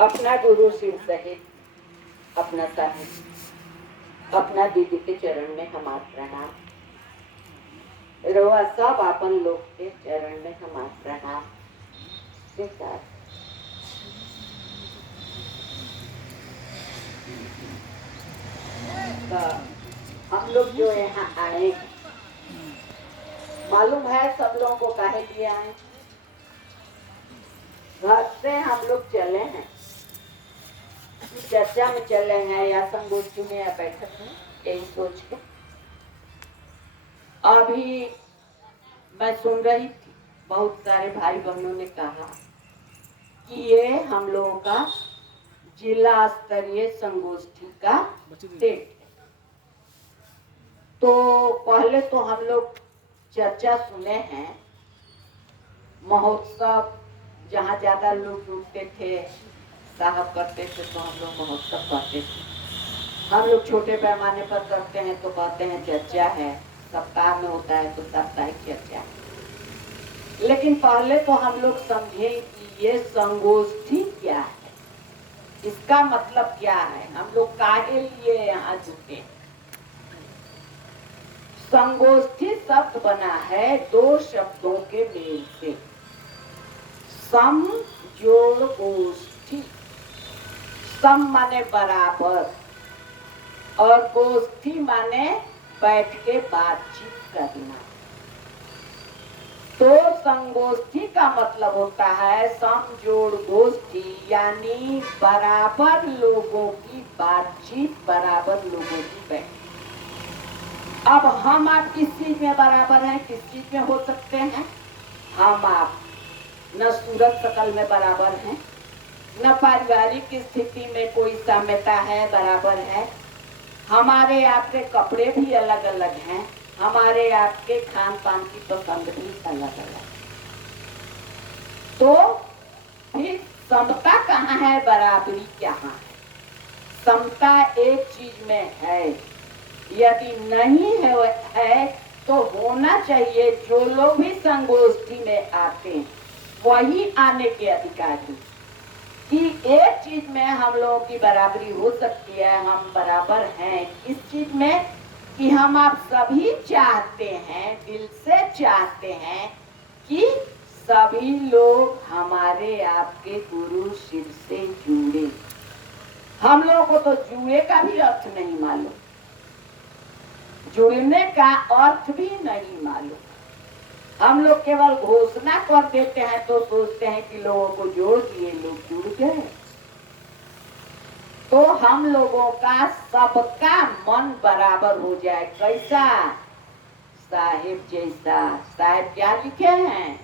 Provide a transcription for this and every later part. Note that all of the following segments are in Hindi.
अपना गुरु शिव सहित, अपना साहिब, अपना दीदी के चरण में हमारा प्रणाम। रोआ सब अपन लोग के चरण में हमारा प्रणाम। हम लोग जो यहाँ आए, मालूम है सब लोगों को काहे लिए आए? घर से हम लोग चले हैं, चर्चा में चले हैं या संगोष्ठी में या बैठक में, यही सोच के। अभी मैं सुन रही थी, बहुत सारे भाई बहनों ने कहा कि ये हम लोगों का जिला स्तरीय संगोष्ठी का डेट है। तो पहले तो हम लोग चर्चा सुने हैं, महोत्सव जहाँ ज्यादा लोग जुटते थे, साहब करते थे, तो हम लोग महोत्सव करते थे। हम लोग छोटे पैमाने पर करते हैं तो कहते हैं चर्चा है, सप्ताह में होता है तो साप्ताहिक चर्चा है। लेकिन पहले तो हम लोग समझे कि ये संगोष्ठी क्या है, इसका मतलब क्या है, हम लोग काहे लिए यहाँ जुटे। संगोष्ठी शब्द बना है दो शब्दों के मेल से, सम जोड़ गोष्ठी। सम माने बराबर और गोष्ठी माने बैठ के बातचीत करना। तो संगोष्ठी का मतलब होता है सम जोड़ गोष्ठी, यानी बराबर लोगों की बातचीत, बराबर लोगों की बैठक। अब हम आप किस चीज में बराबर हैं, किस चीज में हो सकते हैं? हम आप न सूरत शकल में बराबर हैं, न पारिवारिक स्थिति में कोई साम्यता है, बराबर है। हमारे आपके कपड़े भी अलग अलग हैं, हमारे आपके खान पान की पसंद भी अलग अलग। तो फिर समता कहाँ है, बराबरी कहाँ है? समता एक चीज में है, यदि नहीं है तो होना चाहिए जो लोग भी संगोष्ठी में आते हैं वही आने के अधिकारी, कि एक चीज में हम लोगों की बराबरी हो सकती है। हम बराबर हैं इस चीज में कि हम आप सभी चाहते हैं, दिल से चाहते हैं कि सभी लोग हमारे आपके गुरु शिव से जुड़े। हम लोगों को तो जुड़े का भी अर्थ नहीं मालूम, जुड़ने का अर्थ भी नहीं मालूम। हम लोग केवल घोषणा कर देते हैं तो सोचते हैं कि लोगों को जोड़ दिए, लोग जुड़ गए। तो हम लोगों का सबका मन बराबर हो जाए। कैसा? साहिब जैसा। साहिब क्या लिखे हैं?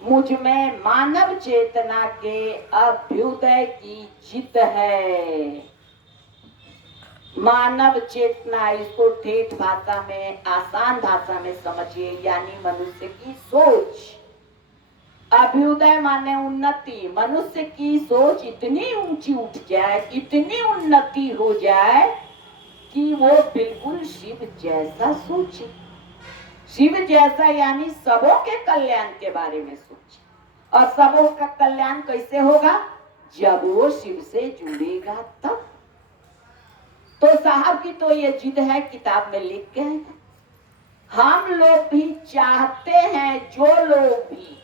मुझ में मानव चेतना के अभ्युदय की जिद है। मानव चेतना, इसको ठेठ भाषा में, आसान भाषा में समझिए, यानी मनुष्य की सोच। अभ्युदय माने उन्नति। मनुष्य की सोच इतनी ऊंची उठ जाए, इतनी उन्नति हो जाए कि वो बिल्कुल शिव जैसा सोचे। शिव जैसा यानी सबों के कल्याण के बारे में सोचे। और सबों का कल्याण कैसे होगा? जब वो शिव से जुड़ेगा तब। तो साहब की तो ये जिद है, किताब में लिख के हैं। हम लोग भी चाहते हैं, जो लोग भी,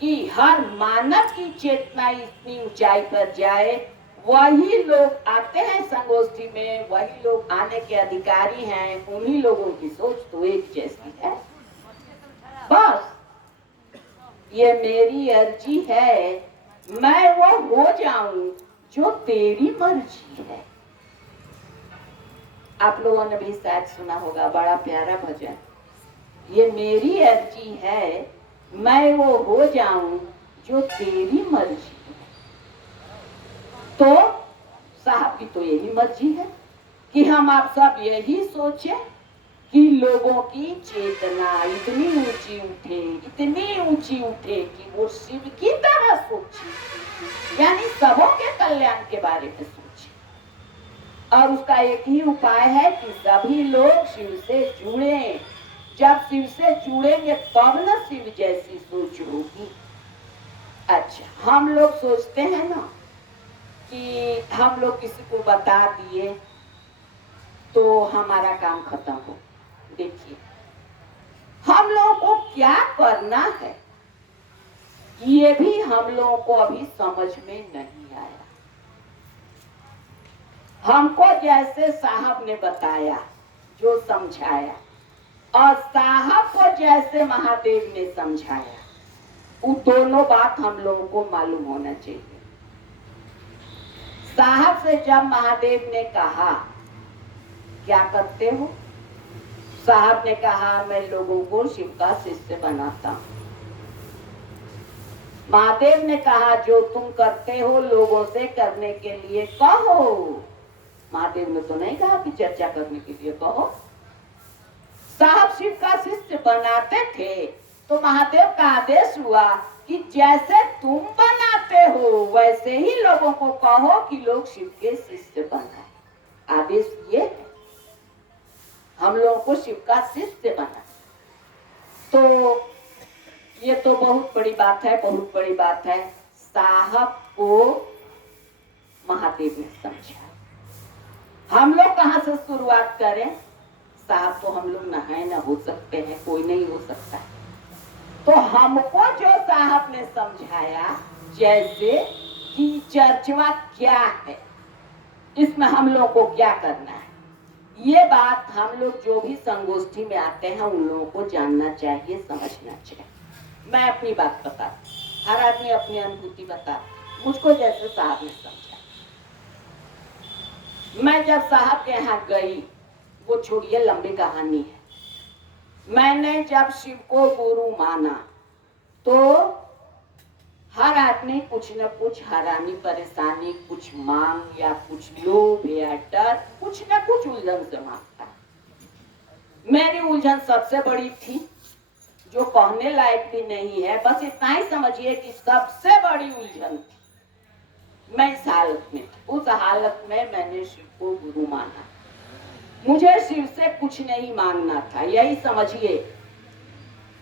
कि हर मानव की चेतना इतनी ऊंचाई पर जाए, वही लोग आते हैं संगोष्ठी में, वही लोग आने के अधिकारी हैं। उन्हीं लोगों की सोच तो एक जैसी है। बस ये मेरी अर्जी है, मैं वो हो जाऊं जो तेरी मर्जी है। आप लोगों ने भी शायद सुना होगा, बड़ा प्यारा भजन। ये मेरी अर्जी है, मैं वो हो जाऊं जो तेरी मर्जी है। तो साहब की तो यही मर्जी है कि हम आप सब यही सोचें कि लोगों की चेतना इतनी ऊंची उठे, इतनी ऊंची उठे कि वो शिव की तरह सोचे, यानी सबों के कल्याण के बारे में सोचे। और उसका एक ही उपाय है कि सभी लोग शिव से जुड़े। जब शिव से जुड़ेंगे तब न शिव जैसी सोच होगी। अच्छा, हम लोग सोचते हैं ना कि हम लोग किसी को बता दिए तो हमारा काम खत्म हो। देखिए, हम लोगों को क्या करना है ये भी हम लोगों को अभी समझ में नहीं आया। हमको जैसे साहब ने बताया, जो समझाया, और साहब को जैसे महादेव ने समझाया, वो दोनों बात हम लोगों को मालूम होना चाहिए। साहब से जब महादेव ने कहा क्या करते हो, साहब ने कहा मैं लोगों को शिव का शिष्य बनाता हूं। महादेव ने कहा जो तुम करते हो लोगों से करने के लिए कहो। महादेव ने तो नहीं कहा कि चर्चा करने के लिए कहो। साहब शिव का शिष्य बनाते थे तो महादेव का आदेश हुआ कि जैसे तुम बनाते हो वैसे ही लोगों को कहो कि लोग शिव के शिष्य बनाए। आदेश ये है, हम लोगों को शिव का शिष्य बना। तो ये तो बहुत बड़ी बात है, बहुत बड़ी बात है। साहब को महादेव ने समझा। हम लोग कहाँ से शुरुआत करें? साहब तो हम लोग नहाए न हो सकते हैं, कोई नहीं हो सकता। तो हमको जो साहब ने समझाया, जैसे कि चर्चा क्या है, इसमें हम लोग को क्या करना है, ये बात हम लोग जो भी संगोष्ठी में आते हैं उन लोगों को जानना चाहिए, समझना चाहिए। मैं अपनी बात बताती, हर आदमी अपनी अनुभूति बता। मुझको जैसे साहब ने समझा, मैं जब साहब के यहाँ गई, वो छोड़िए लंबी कहानी है। मैंने जब शिव को गुरु माना तो हर आदमी कुछ न कुछ हैरानी परेशानी, कुछ मांग या कुछ लोभ या डर, कुछ न कुछ उलझन से मांगता। मेरी उलझन सबसे बड़ी थी, जो कहने लायक भी नहीं है, बस इतना ही समझिए कि सबसे बड़ी उलझन थी। मैं इस हालत में, उस हालत में मैंने शिव को गुरु माना। मुझे शिव से कुछ नहीं मांगना था, यही समझिए।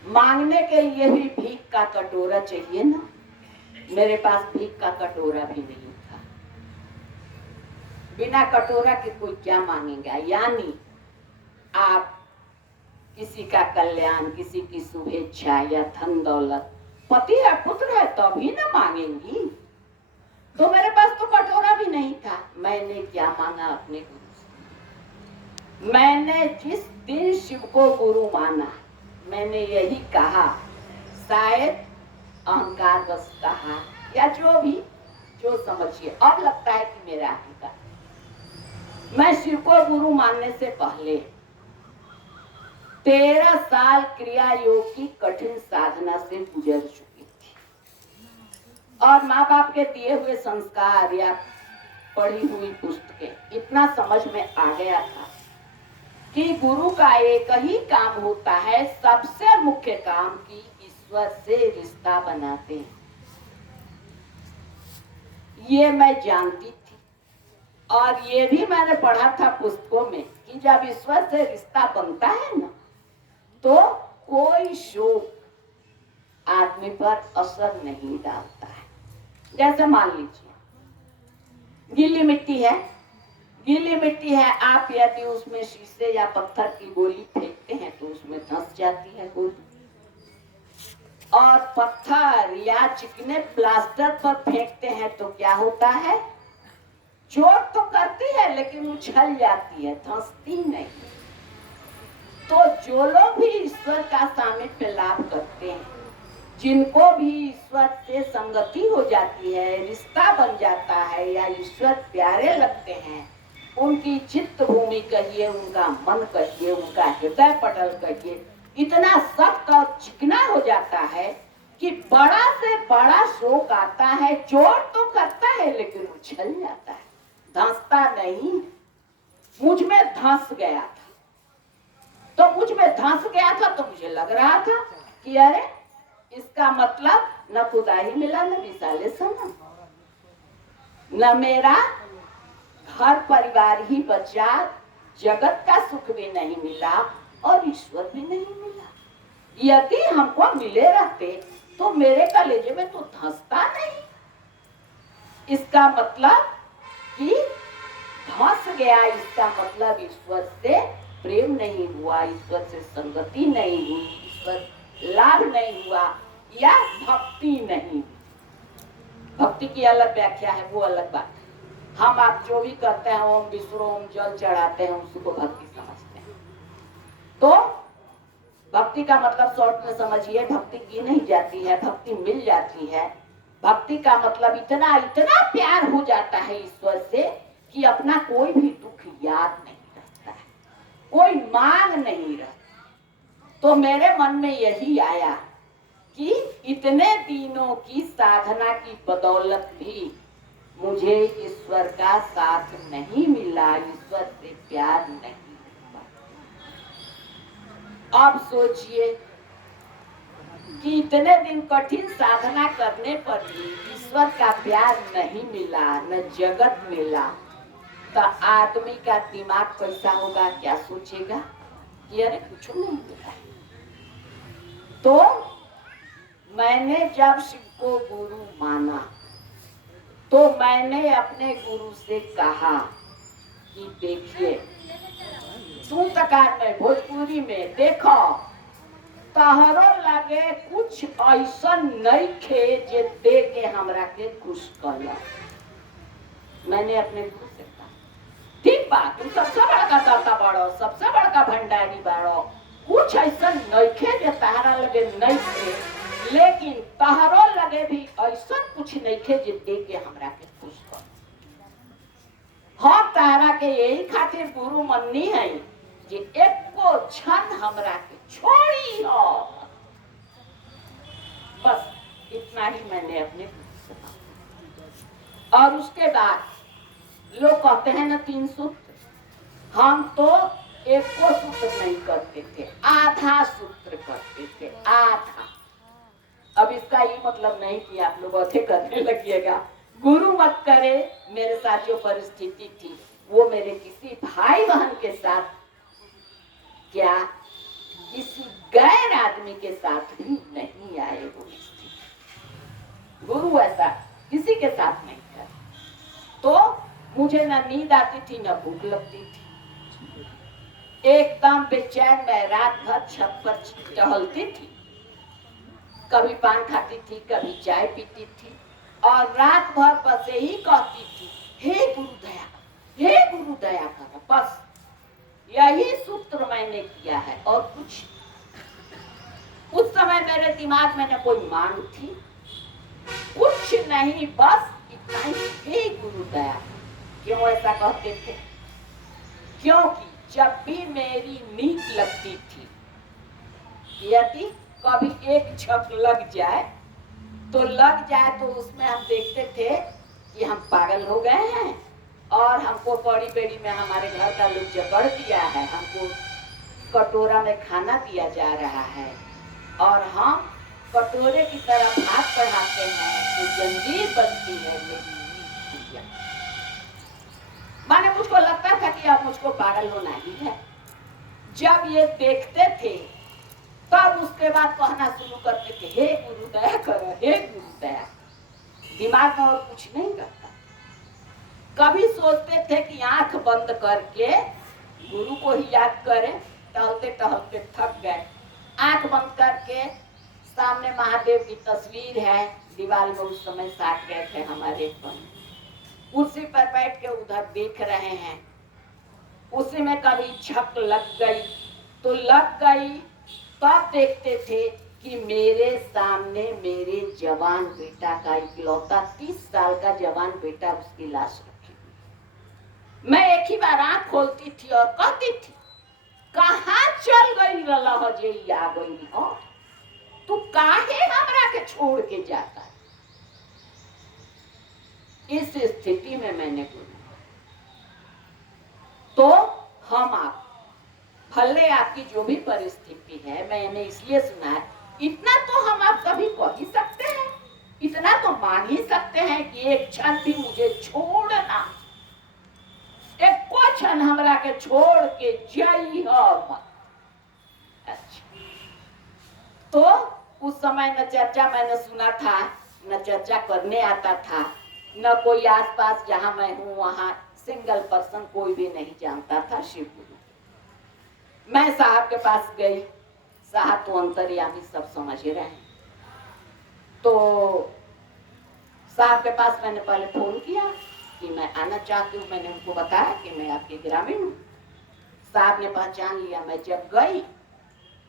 मांगने के लिए भी भीख का कटोरा चाहिए ना, मेरे पास भीख का कटोरा भी नहीं था। बिना कटोरा के कोई क्या मांगेगा? यानी आप किसी का कल्याण, किसी की शुभेच्छा या धन दौलत, पति है पुत्र है तभी ना मांगेंगी। तो मेरे पास तो कटोरा भी नहीं था। मैंने क्या मांगा अपने गुरु से? मैंने जिस दिन शिव को गुरु माना, मैंने यही कहा, शायद अहंकार बस कहा या जो भी, जो समझिए। अब लगता है कि मेरा अहंकार। मैं शिव को गुरु मानने से पहले 13 साल क्रिया योग की कठिन साधना से गुजर चुकी थी, और माँ बाप के दिए हुए संस्कार या पढ़ी हुई पुस्तकें, इतना समझ में आ गया था कि गुरु का एक ही काम होता है, सबसे मुख्य काम, की ईश्वर से रिश्ता बनाते हैं। ये मैं जानती थी, और ये भी मैंने पढ़ा था पुस्तकों में कि जब ईश्वर से रिश्ता बनता है ना, तो कोई शोक आदमी पर असर नहीं डालता है। जैसे मान लीजिए गीली मिट्टी है, गीली मिट्टी है, आप यदि उसमें शीशे या पत्थर की गोली फेंकते हैं तो उसमें धंस जाती है गोली, और पत्थर या चिकने प्लास्टर पर फेंकते हैं तो क्या होता है? चोट तो करती है लेकिन उछल जाती है, धंसती नहीं। तो जो लोग भी ईश्वर का सामिप्य लाभ करते हैं, जिनको भी ईश्वर से संगति हो जाती है, रिश्ता बन जाता है, या ईश्वर प्यारे लगते हैं, उनकी चित्त भूमि कहिए, उनका मन कहिए, उनका हृदय पटल कहिए, इतना सख्त और चिकना हो जाता है कि बड़ा से बड़ा शोक आता है। चोट तो करता है लेकिन उछल जाता है, धंसता नहीं। मुझ में धंस गया था, तो मुझ में धंस गया था तो मुझे लग रहा था कि अरे इसका मतलब न खुदा ही मिला, न विशाले सनम, न मेरा घर परिवार ही बचा, जगत का सुख भी नहीं मिला और ईश्वर भी नहीं मिला। यदि हमको मिले रहते तो मेरे कलेजे में तो धंसता नहीं। इसका मतलब कि धंस गया, इसका मतलब ईश्वर से प्रेम नहीं हुआ, ईश्वर से संगति नहीं हुई, ईश्वर लाभ नहीं हुआ या भक्ति नहीं। भक्ति की अलग व्याख्या है, वो अलग बात है। हम आप जो भी करते हैं, ओम विश्रोम जल चढ़ाते हैं, उसको भक्ति समझते हैं। तो भक्ति का मतलब शॉर्ट में समझिए, भक्ति की नहीं जाती है, भक्ति मिल जाती है। भक्ति का मतलब इतना इतना प्यार हो जाता है ईश्वर से कि अपना कोई भी दुख याद नहीं रहता है, कोई मांग नहीं रहता। तो मेरे मन में यही आया कि इतने दिनों की साधना की बदौलत भी मुझे ईश्वर का साथ नहीं मिला, ईश्वर से प्यार नहीं हुआ। अब सोचिए कि इतने दिन कठिन साधना करने पर भी ईश्वर का प्यार नहीं मिला, न जगत मिला, तो आदमी का दिमाग कैसा होगा, क्या सोचेगा कि अरे कुछ नहीं मिला। तो मैंने जब शिव को गुरु माना तो मैंने अपने गुरु से कहा कि देखिए सूत्रकार में भोजपुरी में देखो तहरो लगे कुछ ऐसा नहीं खे जे दे के हमरा के खुश कर। मैंने अपने गुरु से कहा ठीक बात, तुम सबसे बड़का दाता बाड़ो, सबसे बड़का भंडारी बाड़ो, कुछ ऐसा नहीं खे जे तहरा लगे नहीं खे, लेकिन तहरो लगे भी ऐसा कुछ नहीं खे जे दे के हमरा के खुश कर। हम तहरा के यही खातिर गुरु मननी है जे एको क्षण हमरा के छोड़ी हो। बस इतना ही मैंने अपने गुरु से कहा। और उसके बाद लोग कहते हैं ना 3 सूत्र, हम तो एको सूत्र नहीं करते थे, आधा सूत्र करते थे, आधा। अब इसका ये मतलब नहीं कि आप लोग अच्छे करने लगिएगा, गुरु मत करे। मेरे साथ जो परिस्थिति थी वो मेरे किसी भाई बहन के साथ क्या किसी गैर आदमी के साथ भी नहीं आए वो स्थिति। गुरु ऐसा किसी के साथ नहीं कर। तो मुझे ना नींद आती थी ना भूख लगती थी, एकदम बेचैन मैं रात भर छत पर टहलती थी, कभी पान खाती थी, कभी चाय पीती थी, और रात भर बस यही कहती थी हे गुरु दया, हे गुरु दया करो। बस यही सूत्र मैंने किया है और कुछ। उस समय मेरे दिमाग में न कोई मांग थी, कुछ नहीं, बस इतना ही, हे गुरु दया। क्यों ऐसा कहते थे? क्योंकि जब भी मेरी नींद लगती थी, यदि कभी एक झक लग जाए तो उसमें हम देखते थे कि हम पागल हो गए हैं और हमको बड़ी बेड़ी में हमारे घर का लोग जकड़ दिया है, हमको कटोरा में खाना दिया जा रहा है और हम कटोरे की तरह हाथ बढ़ाते हैं तो जंजीर बनती है, लेकिन माने मुझको लगता था कि अब मुझको पागल होना ही है। जब ये देखते थे तब उसके बाद कहना शुरू करते थे हे गुरु दया करो, हे गुरु दया। दिमाग में और कुछ नहीं करता। कभी सोचते थे कि आंख बंद करके गुरु को ही याद करें, टहलते टहलते थक गए, आंख बंद करके सामने महादेव की तस्वीर है, दीवार में उस समय साट गए थे हमारे पर, कुर्सी पर बैठ के उधर देख रहे हैं। उसी में कभी झक लग गई तो लग गई, तब देखते थे कि मेरे सामने मेरे जवान बेटा का इकलौता 30 साल का जवान बेटा, उसकी लाश रखी हुई। मैं एक ही बार आंख खोलती थी और कहती थी कहाँ चल गई रहा जे आ गई हो, तू काहे हमरा के छोड़ के जाता है। इस स्थिति में मैंने गुरु, तो हम आप भले आपकी जो भी परिस्थिति है, मैंने इसलिए सुना है, इतना तो हम आप सभी कह ही सकते हैं, इतना तो मान ही सकते हैं कि एक क्षण भी मुझे छोड़ना, एक को क्षण हमरा के छोड़ के जाई हो मत। अच्छा, तो उस समय न चर्चा मैंने सुना था, न चर्चा करने आता था, न कोई आसपास जहां मैं हूं वहां सिंगल पर्सन कोई भी नहीं जानता था शिव गुरु। मैं साहब के पास गई, साहब तो अंतर्यामी सब समझ रहे हैं। तो साहब के पास मैंने पहले फोन किया कि मैं आना चाहती हूँ। मैंने उनको बताया कि मैं आपके ग्रामीण हूँ। साहब ने पहचान लिया। मैं जब गई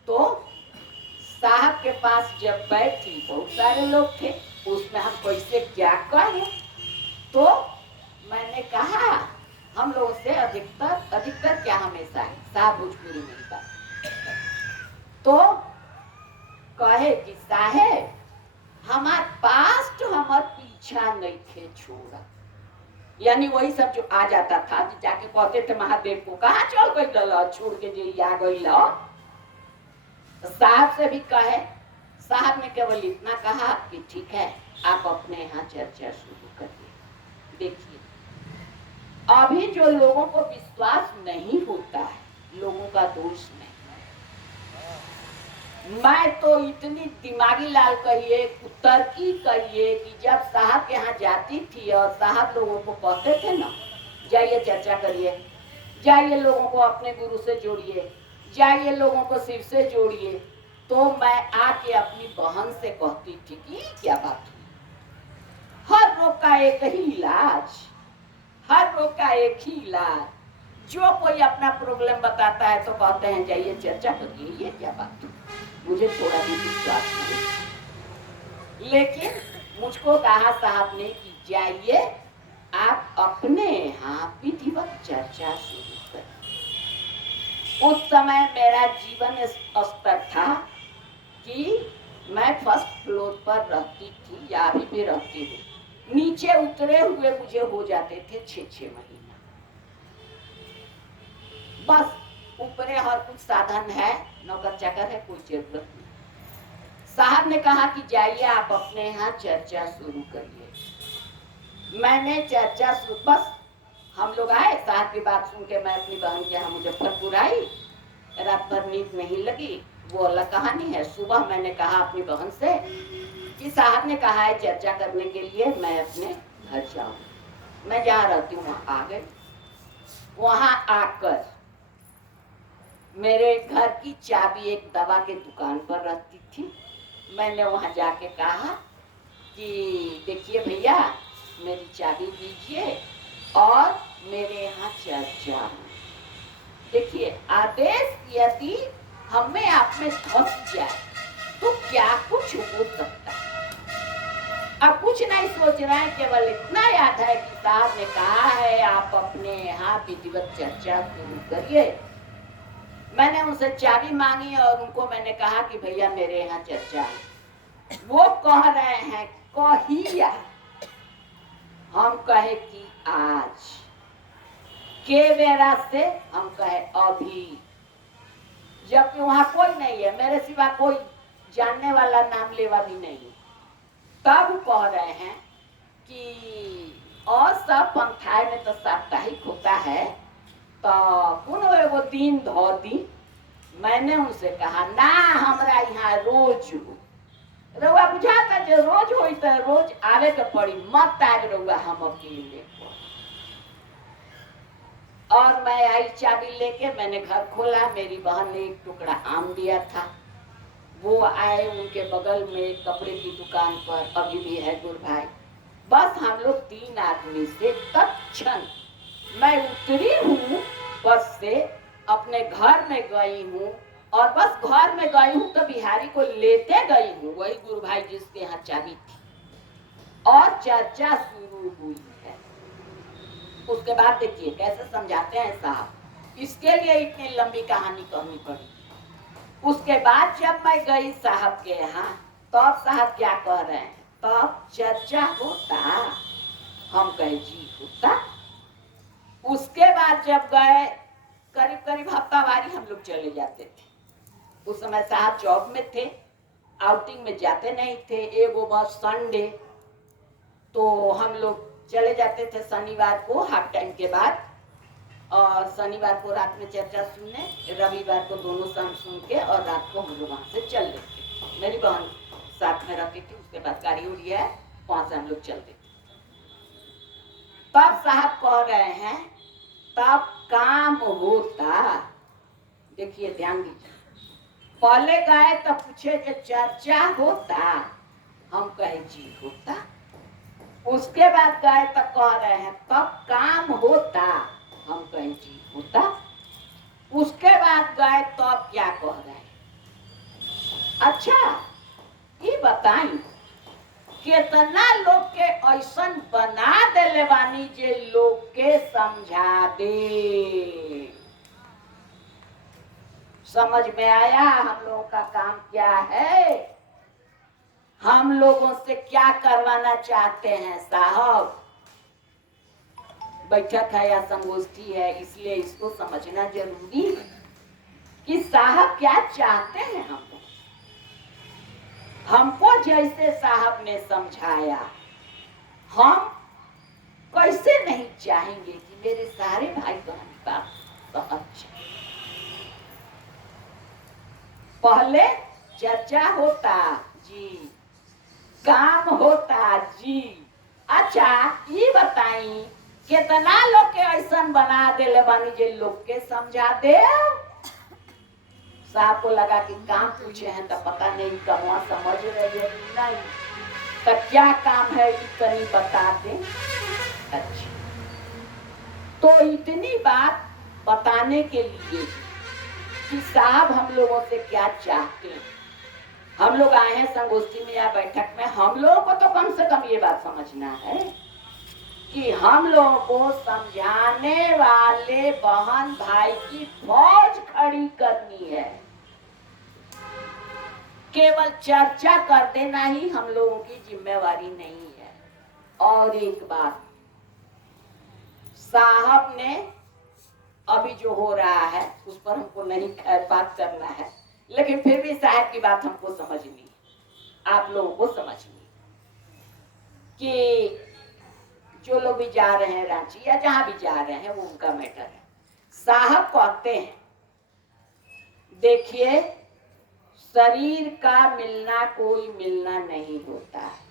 तो साहब के पास जब बैठी बहुत सारे लोग थे, उसमें हम कैसे क्या कहें। तो मैंने कहा हम लोगों से अधिकतर अधिकतर क्या हमेशा है, साहब भोजपुरी में ही बात। तो कहे कि साहेब हमार पास्ट हमार पीछा नहीं थे छोड़ा, यानी वही सब जो आ जाता था, जाके कहते थे महादेव को कहाँ चल गई छोड़ के जे आ गई लो। तो साहब से भी कहे, साहब ने केवल इतना कहा कि ठीक है आप अपने यहाँ चर्चा शुरू करिए। देखिए अभी जो लोगों को विश्वास नहीं होता है, लोगों का दोष नहीं। मैं तो इतनी दिमागी लाल कहिए, तरकी कहिए कि जब साहब के यहाँ जाती थी और साहब लोगों को कहते थे ना जाइए चर्चा करिए, जाइए लोगों को अपने गुरु से जोड़िए, जाइए लोगों को शिव से जोड़िए, तो मैं आके अपनी बहन से कहती थी कि क्या बात हुई। हर रोग का एक ही इलाज, हर रोग का एक ही इलाज। जो कोई अपना प्रॉब्लम बताता है तो कहते हैं जाइए चर्चा करिए, ये क्या बात हुई। मुझे थोड़ा भी विश्वास नहीं, लेकिन मुझको कहा साहब ने कि जाइए आप अपने यहाँ विधिवत चर्चा शुरू करें। उस समय मेरा जीवन स्तर था कि मैं फर्स्ट फ्लोर पर रहती थी या अभी भी रहती हूँ। नीचे उतरे हुए मुझे हो जाते थे 6-6 महीना। बस ऊपरे हर कुछ साधन है, नौकर चाकर है, कोई जरूरत नहीं। साहब ने कहा कि जाइए आप अपने यहाँ चर्चा शुरू करिए। मैंने चर्चा शुरू, बस हम लोग आए, साहब की बात सुन के मैं अपनी बहन के यहाँ मुजफ्फरपुर आई। रात भर नींद नहीं लगी, वो अलग कहानी है। सुबह मैंने कहा अपनी बहन से कि साहब ने कहा है चर्चा करने के लिए मैं अपने घर जाऊँ। मैं जहाँ रहती हूँ वहाँ आ गई। वहाँ आकर मेरे घर की चाबी एक दवा के दुकान पर रखती थी। मैंने वहां जाके कहा कि देखिए भैया मेरी चाबी दीजिए और मेरे यहाँ चर्चा। देखिए आदेश यदि हमें आप में धस जाए तो क्या कुछ हो सकता है। अब कुछ नहीं सोच रहे हैं, केवल इतना याद है कि साहब ने कहा है आप अपने यहाँ विधिवत चर्चा शुरू करिए। मैंने उनसे चाबी मांगी और उनको मैंने कहा कि भैया मेरे यहाँ चर्चा है। वो कह रहे हैं कहिया। हम कहे कि आज के बेरा से, हम कहे अभी, जबकि वहां कोई नहीं है मेरे सिवा, कोई जानने वाला नाम लेवा भी नहीं। तब कह रहे हैं कि और सब पंथाई में तो साप्ताहिक होता है तो कोनो एगो दिन धो दी। मैंने उनसे कहा ना हमरा यहाँ रोज रउआ बुझाता जो रोज होई तो रोज आवे के पड़ी, मत आवे रउआ हम अकेले। और मैं आई चाबी लेके, मैंने घर खोला। मेरी बहन ने एक टुकड़ा आम दिया था। वो आए, उनके बगल में कपड़े की दुकान पर अभी भी है गुरु भाई। बस हम लोग 3 आदमी से तत्क्षण मैं उतरी हूँ बस से, अपने घर में गई हूँ और बस घर में गई हूँ तो बिहारी को लेते गई हूँ, वही गुरु भाई जिसके यहाँ चाबी थी, और चर्चा शुरू हुई है। उसके बाद देखिए कैसे समझाते हैं साहब, इसके लिए इतनी लंबी कहानी कहनी पड़ी। उसके बाद जब मैं गई साहब के यहाँ, तब साहब क्या कह रहे हैं, तब चर्चा होता। हम कहे जी होता। उसके बाद जब गए, करीब करीब हफ्तावारी हम लोग चले जाते थे। उस समय साहब जॉब में थे, आउटिंग में जाते नहीं थे। एगो बस संडे, तो हम लोग चले जाते थे शनिवार को हाफ टाइम के बाद, और शनिवार को रात में चर्चा सुनने, रविवार को दोनों शाम सुन के और रात को हम लोग वहां से चल लेते। मेरी बहन साथ में रहती थी। उसके बाद गाड़ी उड़ी है, वहां से हम लोग चलते थे। कह रहे हैं तब काम होता। देखिए ध्यान दीजिए, पहले गए तो पूछे कि चर्चा होता, हम कहे जी होता। उसके बाद गए तो कह रहे हैं तब काम होता, हम कहे जी होता। उसके बाद गए तब क्या कह रहे हैं? अच्छा ये बताई कितना लोग के ऐसन बना देले बानी जे लोग के समझा दे। समझ में आया हम लोगों का काम क्या है? हम लोगों से क्या करवाना चाहते हैं साहब? बैठक है या संगोष्ठी है, इसलिए इसको समझना जरूरी है कि साहब क्या चाहते हैं हमको जैसे साहब ने समझाया, हम कैसे नहीं चाहेंगे कि मेरे सारे भाई बहन का समझ। पहले चर्चा होता जी, काम होता जी। अच्छा ये बताई कितना लोग के ऐसा बना देले बानी जे लोग के समझा दे। साहब को लगा कि काम पूछे हैं तो पता नहीं कमवा समझ रही है नहीं, तो क्या काम है कि कहीं बता दे। अच्छा तो इतनी बात बताने के लिए कि साहब हम लोगों से क्या चाहते हैं। हम लोग आए हैं संगोष्ठी में या बैठक में, हम लोगों को तो कम से कम ये बात समझना है कि हम लोगों को समझाने वाले बहन भाई की फौज खड़ी करनी है। केवल चर्चा कर देना ही हम लोगों की जिम्मेवारी नहीं है। और एक बात, साहब ने अभी जो हो रहा है उस पर हमको नहीं खैर बात करना है, लेकिन फिर भी साहब की बात हमको समझनी, आप लोगों को समझनी कि जो लोग भी जा रहे हैं रांची या जहां भी जा रहे हैं वो उनका मैटर है। साहब कहते हैं देखिए शरीर का मिलना कोई मिलना नहीं होता है।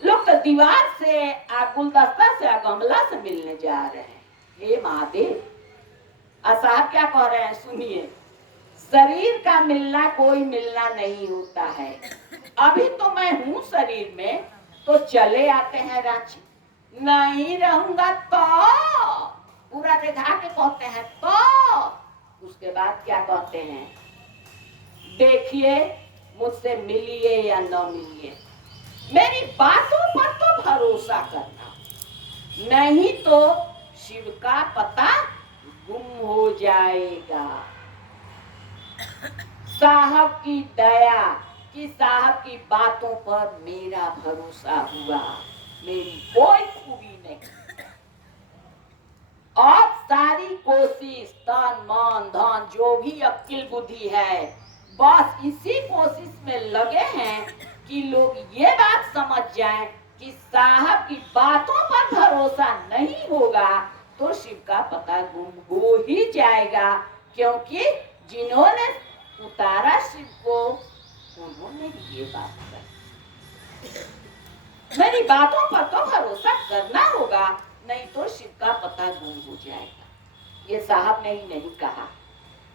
लोग तो दीवार से गुलदस्ता से गमला से मिलने जा रहे हैं। हे महादेव, साहब क्या कह रहे हैं सुनिए, शरीर का मिलना कोई मिलना नहीं होता है। अभी तो मैं हूँ शरीर में, तो चले आते हैं रांची, नहीं रहूंगा तो पूरा दिखा के कहते हैं तो उसके बाद क्या कहते हैं, देखिए मुझसे मिलिए या न मिलिए, मेरी बातों पर तो भरोसा करना, नहीं तो शिव का पता गुम हो जाएगा। साहब की दया कि साहब की बातों पर मेरा भरोसा हुआ, मेरी कोई खूबी नहीं। और सारी कोशिश तन मन धन जो भी अक्ल बुद्धि है बस इसी कोशिश में लगे हैं कि लोग ये बात समझ जाएं कि साहब की बातों पर भरोसा नहीं होगा तो शिव का पता गुम हो ही जाएगा, क्योंकि जिन्होंने उतारा शिव को उन्होंने ये बात कही। मेरी बातों पर तो भरोसा करना होगा, नहीं तो शिव का पता गुम हो जाएगा। ये साहब ने ही नहीं कहा,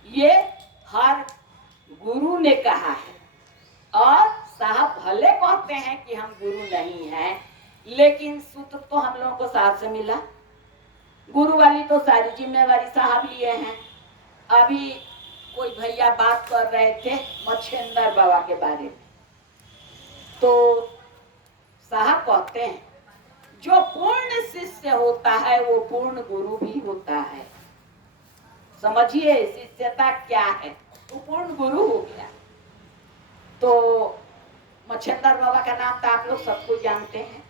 ये हर गुरु ने कहा है। और साहब भले कहते हैं कि हम गुरु नहीं हैं, लेकिन सूत्र तो हम लोगों को साहब से मिला। गुरु वाली तो सारी जिम्मेवारी साहब लिए हैं। अभी कोई भैया बात कर रहे थे मच्छिंदर बाबा के बारे में, तो साहब कहते हैं जो पूर्ण शिष्य होता है वो पूर्ण गुरु भी होता है। समझिए शिष्यता क्या है, वो पूर्ण गुरु हो गया। तो मच्छिंदर बाबा का नाम तो आप लोग सबको जानते हैं।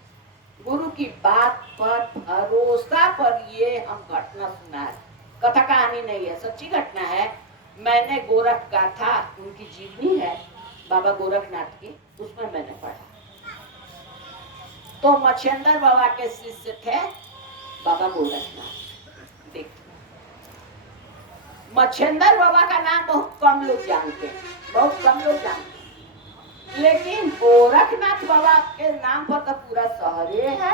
गुरु की बात पर भरोसा पर ये हम घटना सुना है, कथा कहानी नहीं है, सच्ची घटना है। मैंने गोरख गाथा उनकी जीवनी है बाबा गोरखनाथ की, उसमें मैंने पढ़ा। तो मच्छिंदर बाबा के शिष्य थे बाबा गोरखनाथ। देखिए मच्छिंदर बाबा का नाम बहुत कम लोग जानते हैं, बहुत कम लोग जानते हैं, लेकिन गोरखनाथ बाबा के नाम पर तो पूरा शहर है।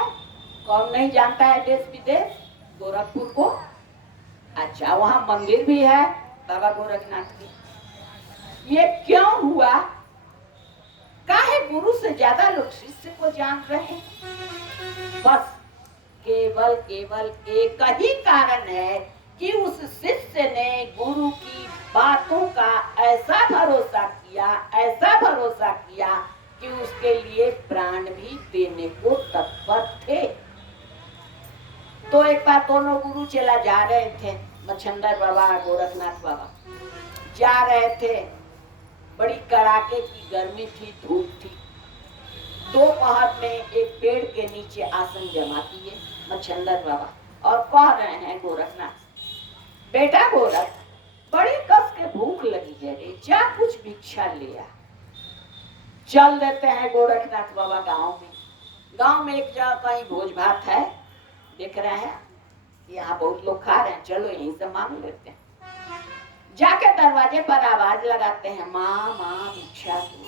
कौन नहीं जानता है देश विदेश गोरखपुर को? अच्छा, वहां मंदिर भी है बाबा गोरखनाथ की। ये क्यों हुआ? काहे गुरु से ज्यादा लोग शिष्य को जान रहे हैं? बस केवल केवल एक ही कारण है कि उस शिष्य ने गुरु की बातों का ऐसा भरोसा किया कि उसके लिए प्राण भी देने को तत्पर थे। तो एक बार दोनों गुरु चला जा रहे थे, मच्छंदर बाबा गोरखनाथ बाबा जा रहे थे। बड़ी कड़ाके की गर्मी थी, धूप थी। दोपहर में एक पेड़ के नीचे आसन जमा किए मच्छंदर बाबा और कह रहे हैं गोरखनाथ, बेटा गोरख, बड़ी कस के भूख लगी है रे, जा कुछ भिक्षा ले आ। चल देते हैं गोरखनाथ बाबा गांव में एक जगह कहीं भोज भात है, देख रहे हैं यहाँ बहुत लोग खा रहे हैं, चलो यहीं से मांग लेते हैं। जाके दरवाजे पर आवाज लगाते हैं, माँ माँ भिक्षा दो।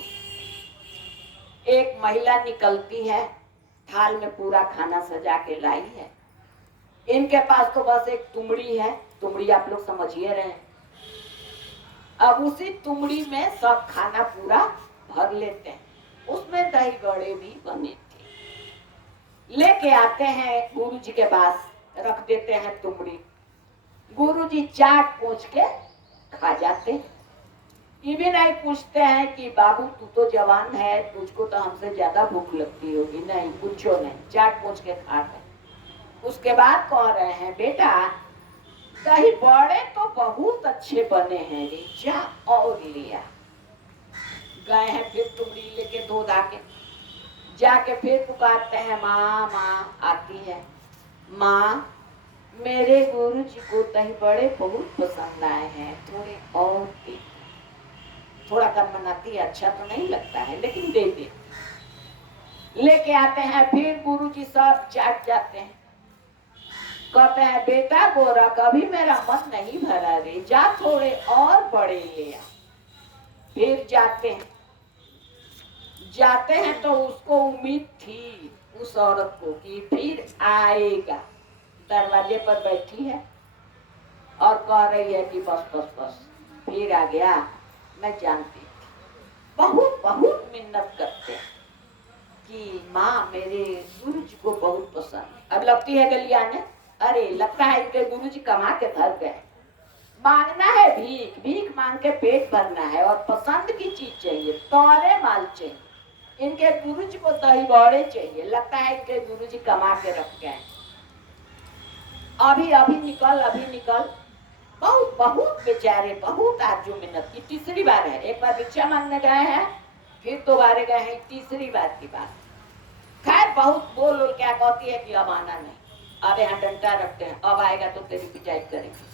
एक महिला निकलती है, थाल में पूरा खाना सजा के लाई है। इनके पास तो बस एक तुमड़ी है, तुमड़ी आप लोग समझिए रहे। अब उसी तुमड़ी में सब खाना पूरा भर लेते हैं, उसमें दही बड़े भी बने थे। लेके आते हैं गुरु जी के पास, रख देते हैं तुमड़ी। गुरु जी चाट पूछ के खा जाते हैं। ये भी नहीं पूछते हैं कि बाबू तू तो जवान है, तुझको तो हमसे ज्यादा भूख लगती होगी, नहीं पूछो नहीं, चाट पूछ के खाते। उसके बाद कह रहे हैं, बेटा दही बड़े तो बहुत अच्छे बने हैं रे, जा और लिया। गए हैं फिर तुमड़ी लेके धो धा के, जाके फिर पुकारते हैं, माँ माँ। आती है, माँ मेरे गुरु जी को दही बड़े बहुत पसंद आए हैं, थोड़े और दे। थोड़ा कम बनाती है, अच्छा तो नहीं लगता है लेकिन दे दे। लेके आते हैं, फिर गुरु जी सब चाट जाते हैं। कहते हैं, बेटा गोरख अभी मेरा मन नहीं भरा रे, जा थोड़े और बड़े ले आ। फिर जाते हैं तो उसको उम्मीद थी उस औरत को कि फिर आएगा। दरवाजे पर बैठी है और कह रही है कि बस बस बस फिर आ गया। मैं जानती थी, बहुत बहुत मिन्नत करते हैं कि माँ मेरे गुरु जी को बहुत पसंद। अब लगती है गलियाने, अरे लगता है इनके गुरु जी कमा के धर गए। मांगना है भीख, भीख मांग के पेट भरना है और पसंद की चीज चाहिए, तोरे माल चाहिए। इनके गुरु जी को दही बड़े चाहिए, लगता है इनके गुरु जी कमा के रख गए। अभी अभी निकल। बहुत बहुत बेचारे, बहुत आरजू मिन्नत की। तीसरी बार है, एक बार भिक्षा मांगने गए हैं, फिर दोबारा गए हैं, तीसरी बार की बात। खैर बहुत बोल क्या कहती है कि अब आना नहीं, अब यहाँ डंडा रखते हैं, अब आएगा तो तेरी पिटाई करेंगे।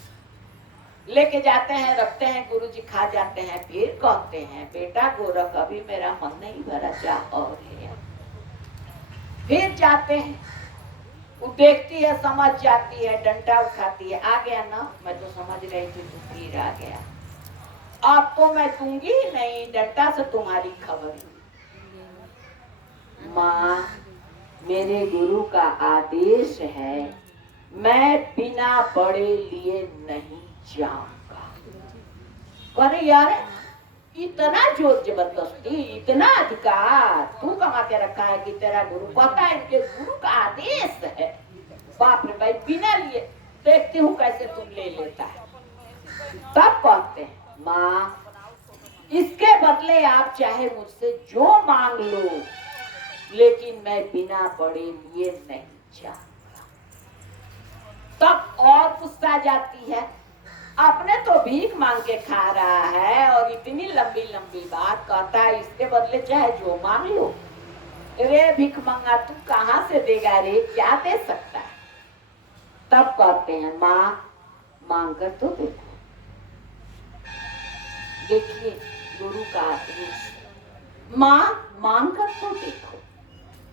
लेके जाते हैं, रखते हैं, गुरु जी खा जाते हैं। फिर कहते हैं, बेटा गोरख अभी मेरा मन नहीं भरा, जा और ले। फिर जाते हैं, वो देखती है, समझ जाती है, डंडा उठाती है, आ गया ना, मैं तो समझ रही थी तू फिर आ गया, अब तो मैं दूंगी ही नहीं, डंडा से तुम्हारी खबर। माँ मेरे गुरु का आदेश है, मैं बिना बड़े लिए नहीं जाऊंगा। अरे यार इतना जोर जबरदस्ती, इतना अधिकार तू कमा के रखा है कि तेरा गुरु कहता है इनके गुरु का आदेश है। बाप रे भाई, बिना लिए देखती हूँ कैसे तुम ले लेता है। तब कहते हैं, माँ इसके बदले आप चाहे मुझसे जो मांग लो, लेकिन मैं बिना बड़े लिए नहीं जाऊंगा। तब और गुस्सा जाती है, अपने तो भीख मांग के खा रहा है और इतनी लंबी लंबी बात कहता है, इसके बदले चाहे जो मांग लो। रे भीख मांगा तू कहाँ से देगा रे, क्या दे सकता है। तब कहते हैं, माँ मांग कर तो देखो। देखिए गुरु का आदेश, माँ मांग कर तो देखो।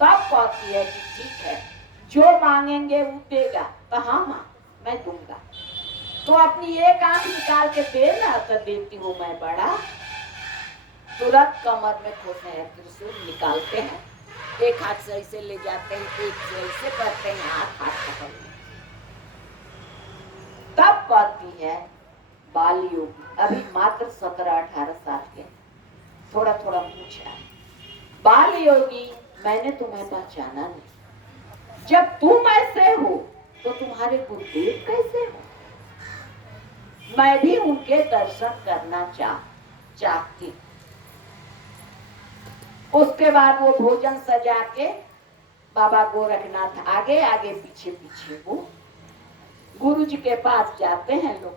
तब कहती है कि ठीक है, जो मांगेंगे वो देगा। तो हाँ माँ मैं दूंगा, तो अपनी एक आंख निकाल के देना। तो देती हूँ मैं बड़ा। तुरंत कमर में खोसे हैं त्रिशूल, निकालते हैं एक हाथ से ऐसे ले जाते हैं, एक से ऐसे करते हैं, हाथ पकड़ लेते। तब कहती है बाल योगी, अभी मात्र 17-18 साल के, थोड़ा थोड़ा पूछा है, बाल योगी मैंने तुम्हें पहचाना नहीं, जब तुम ऐसे हो तो तुम्हारे गुरुदेव कैसे हो? मैं भी उनके दर्शन करना चाहती। उसके बाद वो भोजन सजा के बाबा गोरखनाथ आगे आगे पीछे पीछे वो गुरु जी के पास जाते हैं लोग।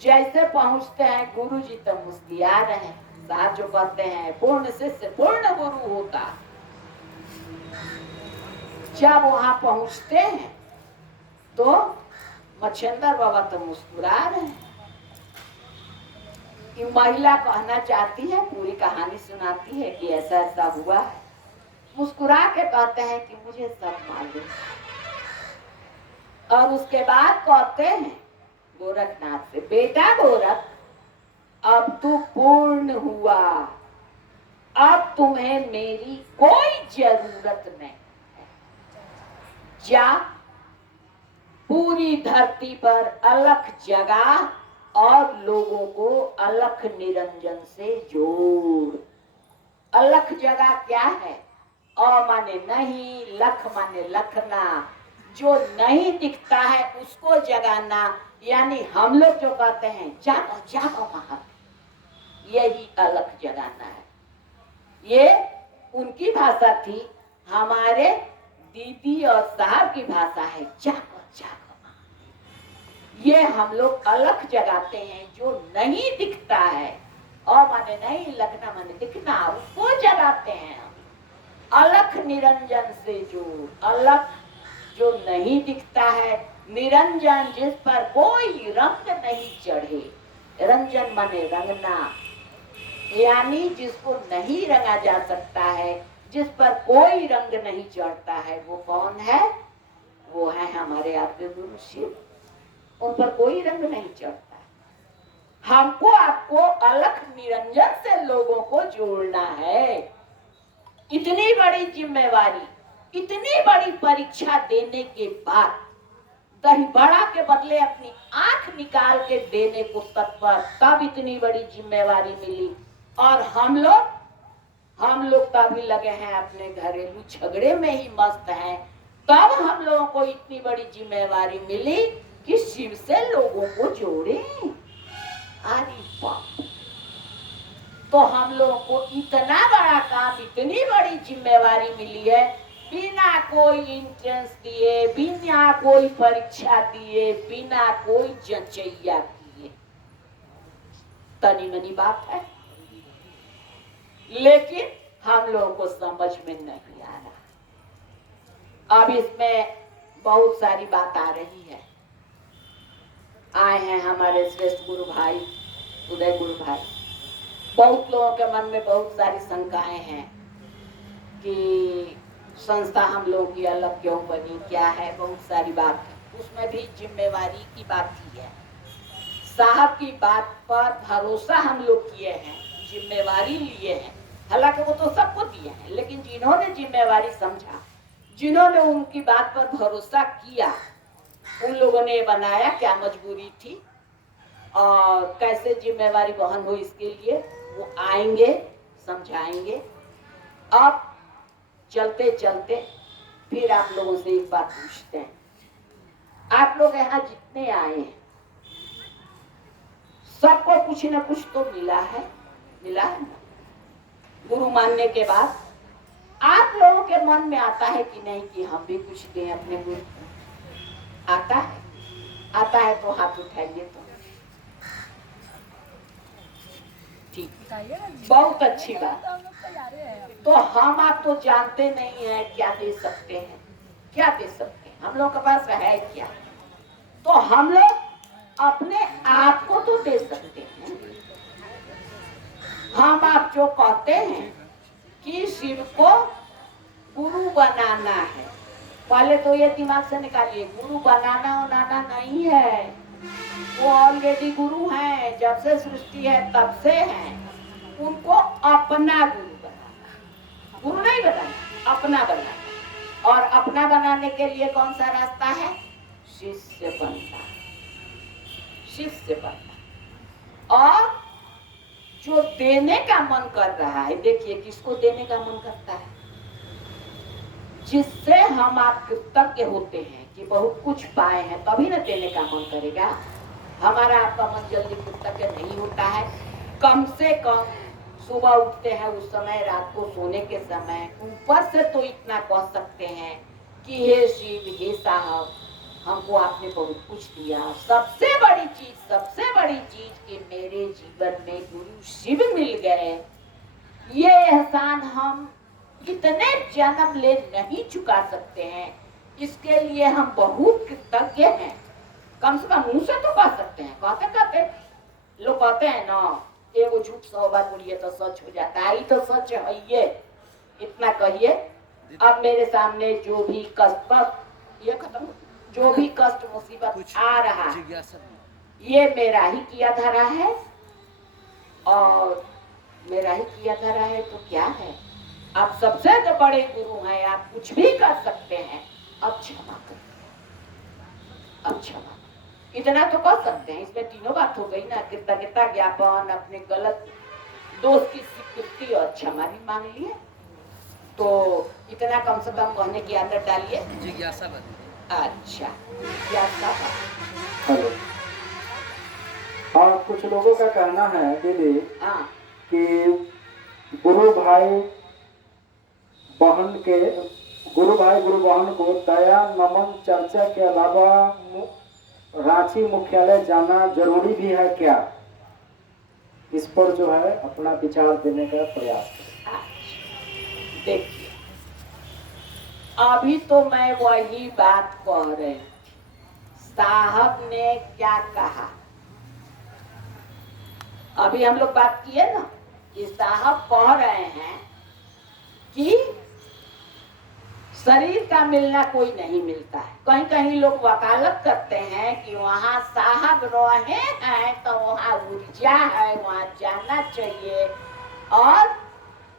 जैसे पहुंचते हैं गुरु जी तो मुस्कुरा रहे हैं, साथ जो कहते हैं पूर्ण शिष्य पूर्ण गुरु होता। जब वहां पहुंचते हैं तो मच्छिंदर बाबा तो मुस्कुरा रहे हैं। ये महिला कहना चाहती है, पूरी कहानी सुनाती है कि ऐसा ऐसा हुआ है। मुस्कुरा के कहते हैं कि मुझे सब मालूम। और उसके बाद कहते हैं गोरखनाथ से, बेटा गोरख अब तू पूर्ण हुआ, अब तुम्हें मेरी कोई जरूरत नहीं है। जा पूरी धरती पर अलख जगा और लोगों को अलख निरंजन से जोड़। अलख जगा क्या है? अ माने नहीं, लख माने लखना, जो नहीं दिखता है उसको जगाना। यानी हम लोग जो कहते हैं जागो जागो महाराज, यही अलख जगाना है। ये उनकी भाषा थी, हमारे दीदी और साहब की भाषा है जागो जागो। ये हम लोग अलख जगाते हैं, जो नहीं दिखता है, और माने नहीं, लखना माने दिखना, उसको जगाते हैं हम। अलख निरंजन से जो अलख जो नहीं दिखता है, निरंजन जिस पर कोई रंग नहीं चढ़े, रंजन माने रंगना, यानी जिसको नहीं रंगा जा सकता है, जिस पर कोई रंग नहीं चढ़ता है, वो कौन है? वो है हमारे आद्य गुरु शिव। उन पर कोई रंग नहीं चढ़ता। हमको आपको अलख निरंजन से लोगों को जोड़ना है। इतनी बड़ी जिम्मेवारी, इतनी बड़ी परीक्षा देने के बाद दही बड़ा के बदले अपनी आंख निकाल के देने को तत्पर, तब इतनी बड़ी जिम्मेवारी मिली। और हम लोग तभी लगे हैं अपने घरेलू झगड़े में ही मस्त हैं। तब हम लोगों को इतनी बड़ी जिम्मेवारी मिली कि शिव से लोगों को जोड़े। अरे बाप, तो हम लोगों को इतना बड़ा काम, इतनी बड़ी जिम्मेवारी मिली है, बिना कोई एंट्रेंस दिए, बिना कोई परीक्षा दिए, बिना कोई जंचैया किए। तनी मनी बात है, लेकिन हम लोगों को समझ में नहीं आ रहा। अब इसमें बहुत सारी बात आ रही है। आए हैं हमारे श्रेष्ठ गुरु भाई उदय गुरु भाई। बहुत लोगों के मन में बहुत सारी शंकाएं हैं कि संस्था हम लोगों की अलग क्यों बनी, क्या है, बहुत सारी बात है। उसमें भी जिम्मेवारी की बात की है। साहब की बात पर भरोसा हम लोग किए हैं, जिम्मेवारी लिए हैं। हालांकि वो तो सबको दिए हैं, लेकिन जिन्होंने जिम्मेवारी समझा, जिन्होंने उनकी बात पर भरोसा किया, उन लोगों ने बनाया। क्या मजबूरी थी और कैसे जिम्मेवारी वहन हो, इसके लिए वो आएंगे, समझाएंगे। अब चलते चलते फिर आप लोगों से एक बात पूछते हैं। आप लोग यहाँ जितने आए हैं, सबको कुछ न कुछ तो मिला है ना? गुरु मानने के बाद आप लोगों के मन में आता है कि नहीं कि हम भी कुछ दें अपने गुरु को? आता है तो हाथ उठाइए। तो ठीक, बहुत अच्छी बात। तो हम आप तो जानते नहीं है क्या दे सकते हैं, क्या दे सकते हैं, हम लोग के पास है क्या? तो हम लोग अपने आप को तो दे सकते हैं। हम आप जो कहते हैं कि शिव को गुरु बनाना है, पहले तो ये दिमाग से निकालिए, गुरु बनाना नहीं है। वो ऑलरेडी गुरु हैं, जब से सृष्टि है तब से हैं। उनको अपना गुरु बनाना, गुरु नहीं बनाना। अपना बनाना। और अपना बनाने के लिए कौन सा रास्ता है? शिष्य बनना, शिष्य बनना। और जो देने का मन कर रहा है, देखिए किसको देने का मन करता है? जिससे हम आप कृतज्ञ होते हैं कि बहुत कुछ पाए हैं, तभी ना देने का मन करेगा। हमारा आपका मन जल्दी कृतज्ञ नहीं होता है। कम से कम सुबह उठते हैं उस समय, रात को सोने के समय ऊपर से तो इतना कह सकते हैं कि हे शिव, हे साहब, हमको आपने बहुत कुछ दिया। सबसे बड़ी चीज कि मेरे जीवन में गुरु शिव मिल गए। ये एहसान हम कितने जन्म ले नहीं चुका सकते हैं। इसके लिए हम बहुत कृतज्ञ हैं। कम से कम मुंह से तो कह सकते हैं। कहते लोग कहते हैं ना, एगो झूठ 100 बार बोलिए तो सच हो जाता है। तो सच है ये, इतना कहिए। अब मेरे सामने जो भी कष्ट, ये खत्म, जो भी कष्ट मुसीबत आ रहा है, ये मेरा ही किया धरा है। और मेरा ही किया धरा है तो क्या है? आप सबसे तो बड़े गुरु हैं, आप कुछ भी कर सकते हैं। अब क्षमा कर, अब क्षमा, इतना तो कर सकते हैं। इसमें तीनों बात हो गई ना, कृतज्ञता ज्ञापन, अपने गलत दोस्त की स्वीकृति और क्षमा भी मांग लिए। तो इतना कम से कम कहने की आदत डालिए। जिज्ञासा बनी। अच्छा, जिज्ञासा। हेलो। हाँ, कुछ लोगों का कहना है दीदी कि गुरु भाई गुरु बहन को दया, नमन, चर्चा के अलावा रांची मुख्यालय जाना जरूरी भी है क्या? इस पर जो है अपना विचार देने का प्रयास करें। देखिए, अभी तो मैं वही बात कह रही, साहब ने क्या कहा। अभी हम लोग बात किए ना कि साहब कह रहे हैं कि शरीर का मिलना कोई नहीं मिलता है। कहीं कहीं लोग वकालत करते हैं कि वहाँ साहब रहे हैं तो वहाँ ऊर्जा है, वहाँ जाना चाहिए और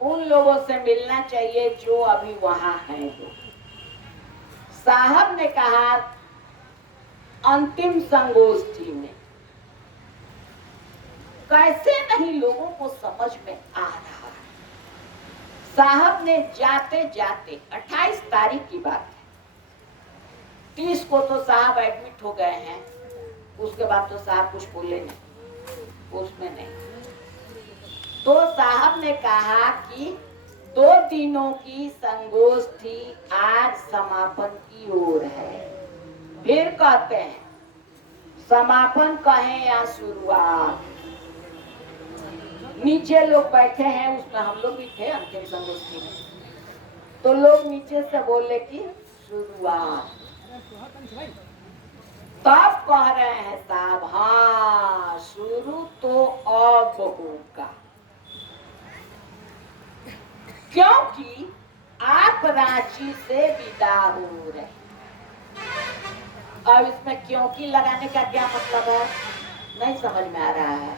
उन लोगों से मिलना चाहिए जो अभी वहाँ हैं। साहब ने कहा अंतिम संगोष्ठी में, कैसे नहीं लोगों को समझ में आ रहा है। साहब ने जाते जाते 28 तारीख की बात है, 30 को तो साहब एडमिट हो गए हैं। उसके बाद तो साहब कुछ बोले नहीं, उसमें नहीं। तो साहब ने कहा कि 2 दिनों की संगोष्ठी आज समापन की ओर है। फिर कहते हैं समापन कहें या शुरुआत। नीचे लोग बैठे हैं, उसमें हम लोग भी थे अंतिम संगोष्ठी में। तो लोग नीचे से बोले कि शुरुआत। तब कह रहे हैं साहब, हाँ शुरू तो अब होगा, क्योंकि आप रांची से विदा हो रहे। अब इसमें क्योंकि लगाने का क्या मतलब है, नहीं समझ में आ रहा है।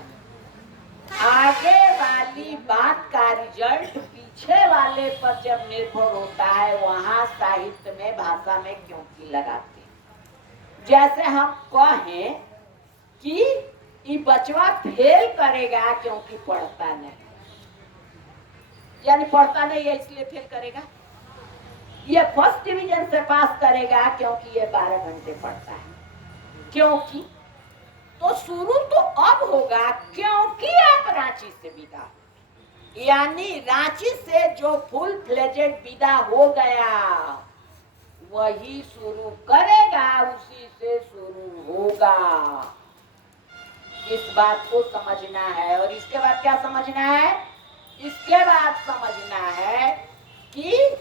आगे वाली बात का रिजल्ट पीछे वाले पर जब निर्भर होता है, वहां साहित्य में, भाषा में क्योंकि लगाते हैं। जैसे हम कहें कि ये बचवा फेल करेगा क्योंकि पढ़ता नहीं, यानी पढ़ता नहीं है इसलिए फेल करेगा। ये फर्स्ट डिवीजन से पास करेगा क्योंकि ये 12 घंटे पढ़ता है। क्योंकि तो शुरू तो अब होगा क्योंकि आप रांची से विदा, यानी रांची से जो फुल फ्लेजेड विदा हो गया वही शुरू करेगा, उसी से शुरू होगा। इस बात को समझना है। और इसके बाद क्या समझना है? इसके बाद समझना है कि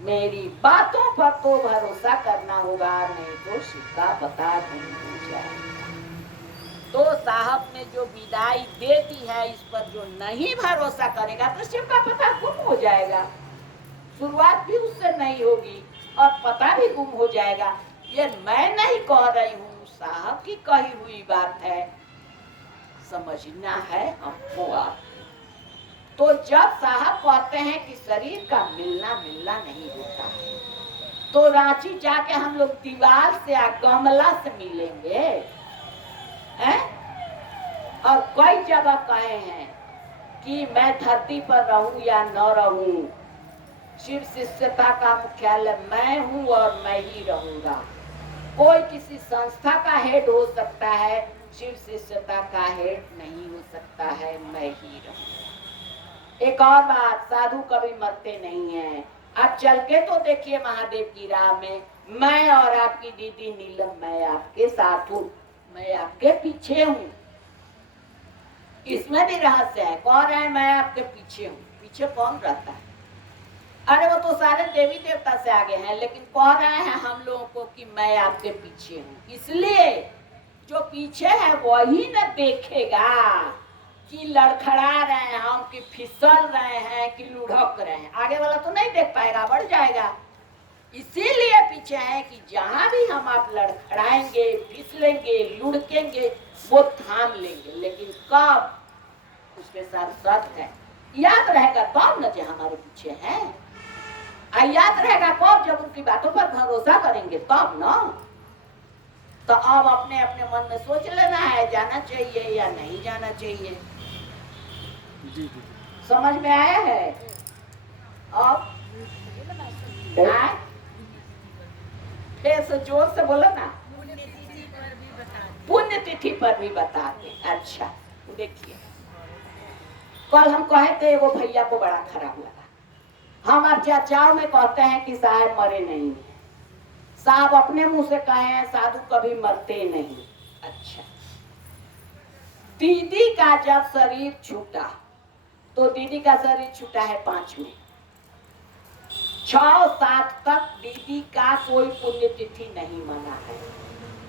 मेरी बातों पर तो भरोसा करना होगा, नहीं तो सिक्का पता गुम हो जाए। तो साहब ने जो विदाई दे दी है, इस पर जो नहीं भरोसा करेगा तो सिक्का पता गुम हो जाएगा। शुरुआत भी उससे नहीं होगी और पता भी गुम हो जाएगा। ये मैं नहीं कह रही हूँ, साहब की कही हुई बात है, समझना है हमको। आप तो जब साहब कहते हैं कि शरीर का मिलना मिलना नहीं होता है, तो रांची जाके हम लोग दीवार से या गमला से मिलेंगे हैं? और कई जगह कहे हैं कि मैं धरती पर रहूं या न रहूं, शिव शिष्यता का मुख्यालय मैं हूं और मैं ही रहूंगा। कोई किसी संस्था का हेड हो सकता है, शिव शिष्यता का हेड नहीं हो सकता है, मैं ही रहूंगा। एक और बात, साधु कभी मरते नहीं हैं। आप चल के तो देखिए महादेव की राह में, मैं और आपकी दीदी नीलम, मैं आपके साथ हूँ, मैं आपके पीछे हूँ। इसमें भी रहस्य है। कौन है मैं आपके पीछे हूँ? पीछे कौन रहता है? अरे वो तो सारे देवी देवता से आगे हैं, लेकिन कह रहे हैं हम लोगों को कि मैं आपके पीछे हूँ। इसलिए जो पीछे है वही न देखेगा कि लड़खड़ा रहे हैं हम, कि फिसल रहे हैं, कि लुढ़क रहे हैं। आगे वाला तो नहीं देख पाएगा, बढ़ जाएगा। इसीलिए पीछे है कि जहां भी हम आप लड़खड़ाएंगे, फिसलेंगे, लुढ़केंगे, वो थाम लेंगे। लेकिन कब? उसके साथ शर्त है, याद रहेगा तब न जो हमारे पीछे है। याद रहेगा कब? जब उनकी बातों पर भरोसा करेंगे तब ना। तो अब अपने अपने मन में सोच लेना है, जाना चाहिए या नहीं जाना चाहिए। जी जी। समझ में आया है? अब फिर से जोर से बोलो ना। पुण्य तिथि पर भी बताते। अच्छा देखिए, कल हम कहे थे वो भैया को बड़ा खराब लगा। हम अब चर्चाओं में कहते हैं कि साहब मरे नहीं, साहब अपने मुंह से कहे हैं साधु कभी मरते नहीं। अच्छा, दीदी का जब शरीर छूटा, तो दीदी का शरीर छूटा है 5 में, 6-7 तक दीदी का कोई पुण्यतिथि नहीं मना है,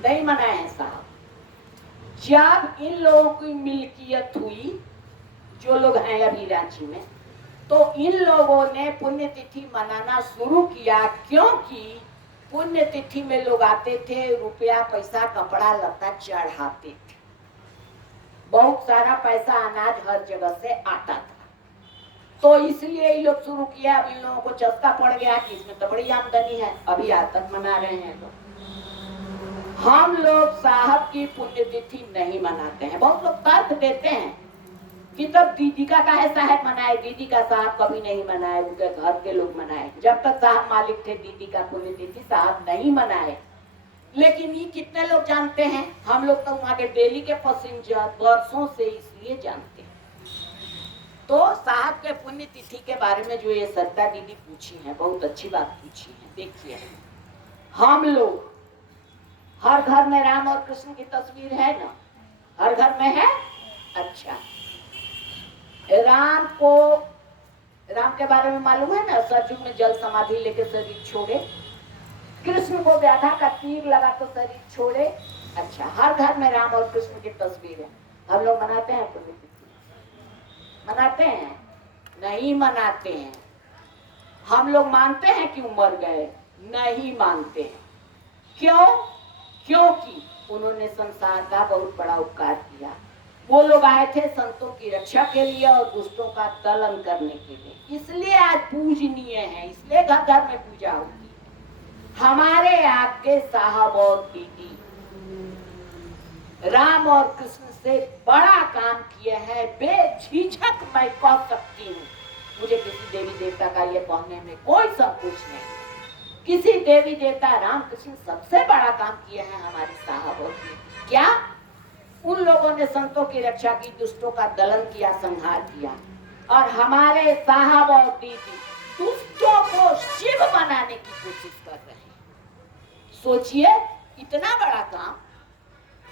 नहीं मनाए हैं साहब। जब इन लोगों की मिल्कियत हुई, जो लोग हैं अभी रांची में, तो इन लोगों ने पुण्यतिथि मनाना शुरू किया। क्योंकि पुण्यतिथि में लोग आते थे, रुपया पैसा कपड़ा लत्ता चढ़ाते थे, बहुत सारा पैसा अनाज हर जगह से आता था। तो इसलिए ये लोग शुरू किया। अब इन लोगों को चस्का पड़ गया कि इसमें तो बड़ी आमदनी है, अभी आज तक मना रहे हैं लोग। हम लोग साहब की पुण्यतिथि नहीं मनाते हैं। बहुत लोग तर्क देते हैं कि तब दीदी का काहे साहब मनाए, दीदी का साहब कभी नहीं मनाए, उनके घर के लोग मनाए। जब तक साहब मालिक थे दीदी का पुण्यतिथि साहब नहीं मनाए। लेकिन ये कितने लोग जानते हैं? हम लोग तो वहां के डेली के पैसेंजर वर्षों से इसलिए जानते हैं। तो साहब के पुण्यतिथि के बारे में जो ये सत्ता दीदी पूछी है, बहुत अच्छी बात पूछी है। देखिए, हम लोग हर घर में राम और कृष्ण की तस्वीर है ना? हर घर में है। अच्छा, राम के बारे में मालूम है ना? सतयुग में जल समाधि लेके शरीर छोड़े, कृष्ण को व्याधा का तीर लगा तो शरीर छोड़े। अच्छा, हर घर में राम और कृष्ण की तस्वीर है। हम लोग मनाते हैं पुण्यतिथि? मनाते हैं? नहीं मनाते हैं। हम लोग मानते हैं कि मर गए? नहीं मानते हैं। क्यों? क्योंकि उन्होंने संसार का बहुत बड़ा उपकार किया। वो लोग आए थे संतों की रक्षा के लिए और दुष्टों का दलन करने के लिए, इसलिए आज पूजनीय है, इसलिए घर घर में पूजा होती है। हमारे आपके साहब और दीदी राम और कृष्ण से बड़ा काम किए हैं, बेझिझक मैं कह सकती हूँ। मुझे किसी देवी देवता का ये कहने में कोई संकोच नहीं। किसी देवी देवता, राम कृष्ण सबसे बड़ा काम किए हैं हमारे साहब और दीदी। क्या? उन लोगों ने संतों की रक्षा की, दुष्टों का दलन किया, संहार किया। और हमारे साहब और दीदी दुष्टों को शिव बनाने की कोशिश कर रहे हैं। सोचिए, इतना बड़ा काम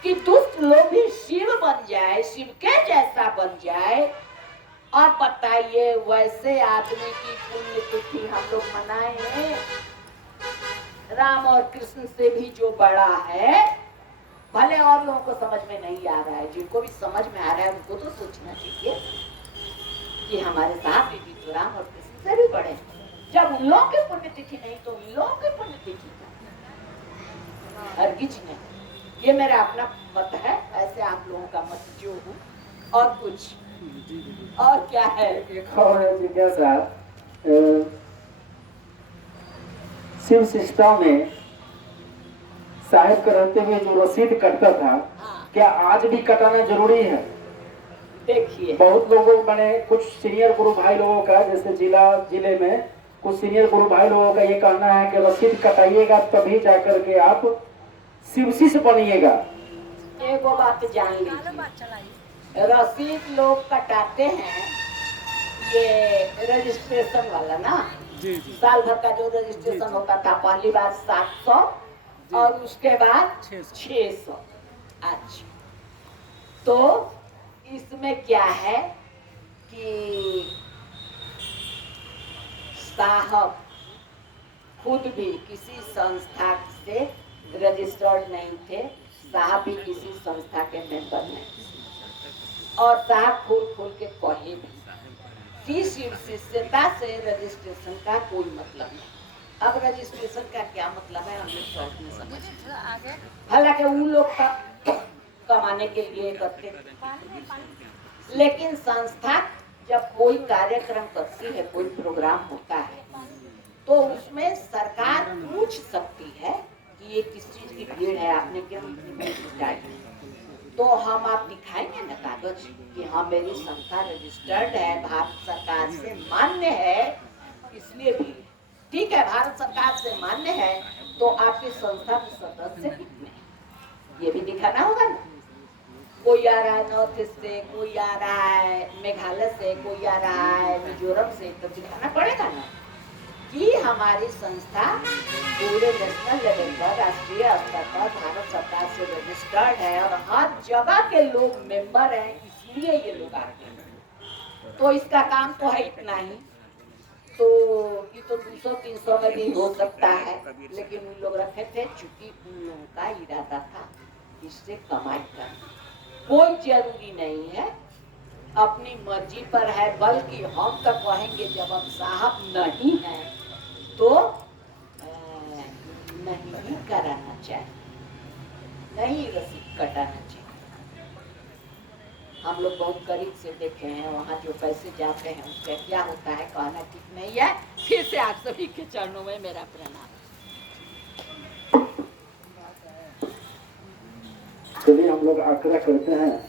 कि दुष्ट लोग भी शिव बन जाए, शिव के जैसा बन जाए। अब बताइए, वैसे आदमी की पुण्यतिथि हम लोग मनाए हैं? राम और कृष्ण से भी जो बड़ा है। भले और लोगों को समझ में नहीं आ रहा है, जिनको भी समझ में आ रहा है उनको तो सोचना चाहिए कि हमारे साथ दीदी तो राम और कृष्ण से भी बड़े हैं। जब उन लोगों की पुण्यतिथि नहीं तो इन लोगों की पुण्यतिथि हरगिज नहीं। ये मेरा अपना मत है, ऐसे आप लोगों का मत जो हो। और कुछ और क्या है? एक और है जिज्ञासा, शिव सिस्टम में साहेब के रहते हुए जो रसीद कटता था, हाँ। क्या आज भी कटाना जरूरी है? देखिए, बहुत लोगों मैंने कुछ सीनियर गुरु भाई लोगों का, जैसे जिले में कुछ सीनियर गुरु भाई लोगों का ये कहना है कि रसीद कटाइएगा तभी जाकर के आप शिवशिष्य बनिएगा। एक वो बात जान लीजिए, रसीद लोग कटाते हैं ये रजिस्ट्रेशन वाला ना, साल भर का जो रजिस्ट्रेशन होता था, पहली बार 700 और उसके बाद 600। अच्छा, तो इसमें क्या है कि साहब खुद भी किसी संस्था से रजिस्टर्ड नहीं थे, साहब भी किसी संस्था के मेंबर नहीं, और साहब खोल के कहे भी कि शिव शिष्यता से रजिस्ट्रेशन का कोई मतलब नहीं। अब रजिस्ट्रेशन का क्या मतलब है हम लोग शॉर्ट में समझ, हालांकि उन लोग का कमाने के लिए करते, लेकिन संस्था जब कोई कार्यक्रम करती है, कोई प्रोग्राम होता है, तो उसमें सरकार पूछ सकती है कि ये किस चीज की भीड़ है, आपने क्यों इतनी भीड़ जुटाई? तो हम आप दिखाएंगे ना कागज कि हाँ मेरी संस्था रजिस्टर्ड है, भारत सरकार से मान्य है, इसलिए भी ठीक है, भारत सरकार से मान्य है, तो आपकी संस्था के सदस्य कितने हैं ये भी दिखाना होगा ना। कोई आ रहा है नॉर्थ ईस्ट से, कोई आ रहा है मेघालय से, कोई आ रहा है मिजोरम से, तो दिखाना पड़ेगा ना कि हमारी संस्था पूरे नेशनल लेवल पर, राष्ट्रीय स्तर पर भारत सरकार से रजिस्टर्ड है और हर जगह के लोग मेंबर हैं, इसलिए ये लोग आते हैं। तो इसका काम तो है इतना ही, तो ये तो 200-300 में भी हो सकता है, लेकिन उन लोग रखे थे चूंकि उन लोगों का इरादा था इससे कमाई करना। कोई जरूरी नहीं है, अपनी मर्जी पर है, बल्कि हम तो कहेंगे जब अब साहब नहीं है तो नहीं ही कराना चाहिए, नहीं रसीद कटाना चाहिए। हम लोग बहुत करीब से देखे हैं, वहाँ जो पैसे जाते हैं उसका क्या होता है कहना ठीक नहीं है। फिर से आप सभी के चरणों में मेरा प्रणाम। चलिए हम लोग आग्रह करते हैं